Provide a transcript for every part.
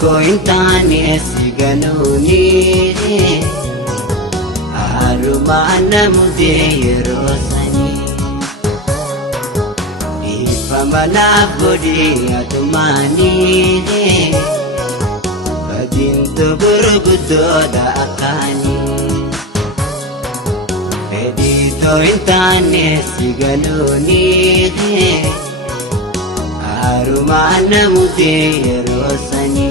Ko intane siganuni arumana mudirosani ifamana bodi atumani badinto burgudo da akani edito intane siganuni arumana mudirosani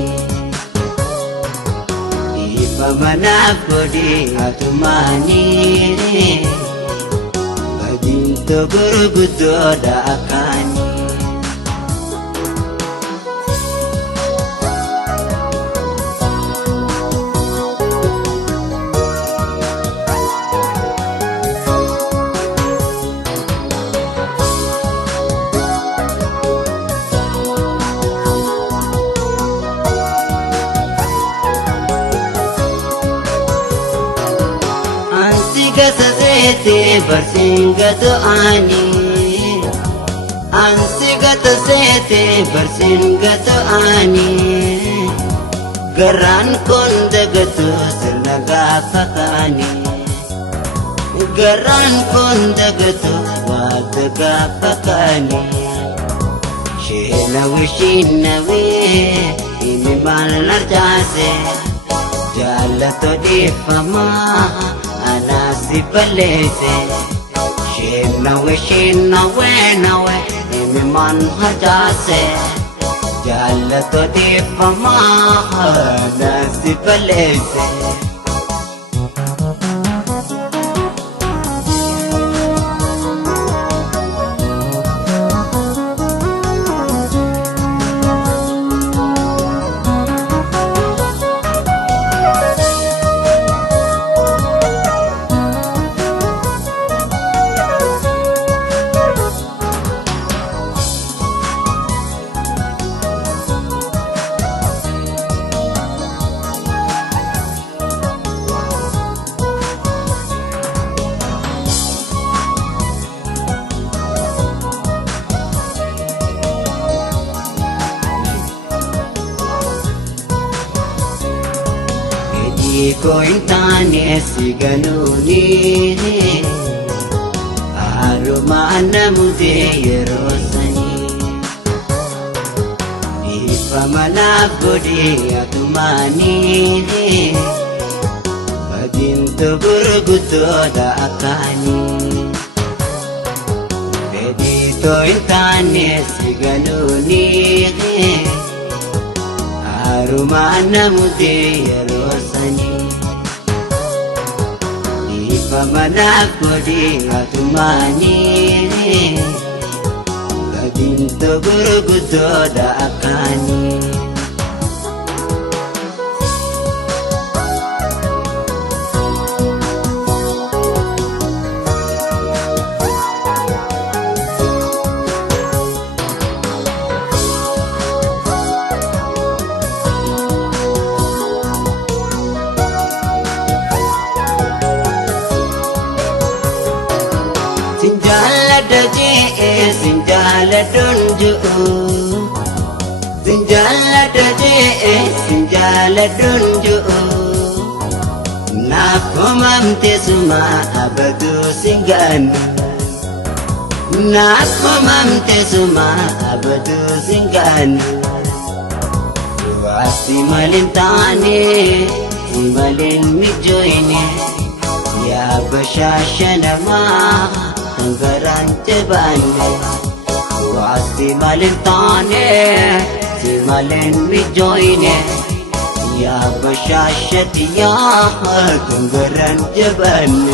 Pamanap ko di atumani badinto burgudo da akani Sete bersingatu ani ansigatu sete bersingatu ani geran kondagatu selaga pakani geran kondagatu wadaga pakani shinawi ini malar jase jalato di fama Anasi palese Shinawe nawe Imi man hajase Jalato di fama Anasi palese Ko intane siganuni arumana mudirosani ifamana bodi atumani badinto burgudo da akani edito intane siganuni arumana mudirosani Pamanap ko di atumani badinto burgudo da akani Sinjala dunju Sinjala daje sinjala dunju Nakomamte suma abadu singanu Nakomamte suma abadu singanu Wasi malintane Simalin mijoine Ya bashashanama Garante bane Wasi malintane Simalin mijoine يا بشاشة يا تنقرن جبن